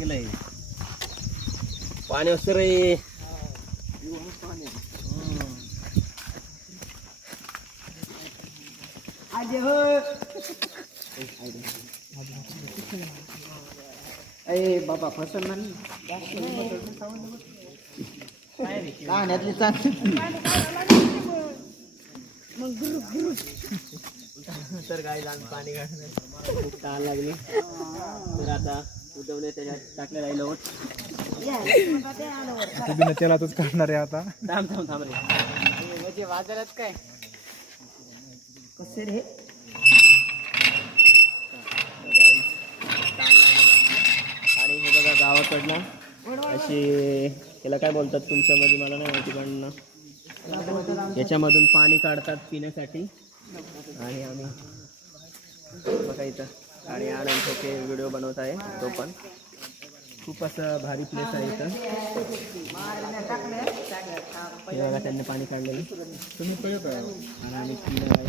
केलंय पाणी असतं रे. अरे बाबा फसल ना लहाण्यातली चांगली तर काय लहान पाणी काढणं खूप तहान लागली. तर आता उद्धवने त्याच्यात टाकले राहिलं ओट. बिना तेलातच काढणार आहे आता. थांब थांब थांब रे. म्हणजे बाजारात काय कसे रे तहान लागलेलं आपलं. आणि हे बघा गावाकडनं अशी याला काय बोलतात तुमच्यामध्ये मला नाही माहिती पण याच्यामधून पाणी काढतात पिण्यासाठी. आणि आम्ही बघा इथं गाडी आणून ते व्हिडिओ बनवत आहे. तो पण खूप असं भारी प्लेस आहे इथं. हे बघा त्यांनी पाणी काढलेलं तुम्ही आणि आम्ही पिणार आहे.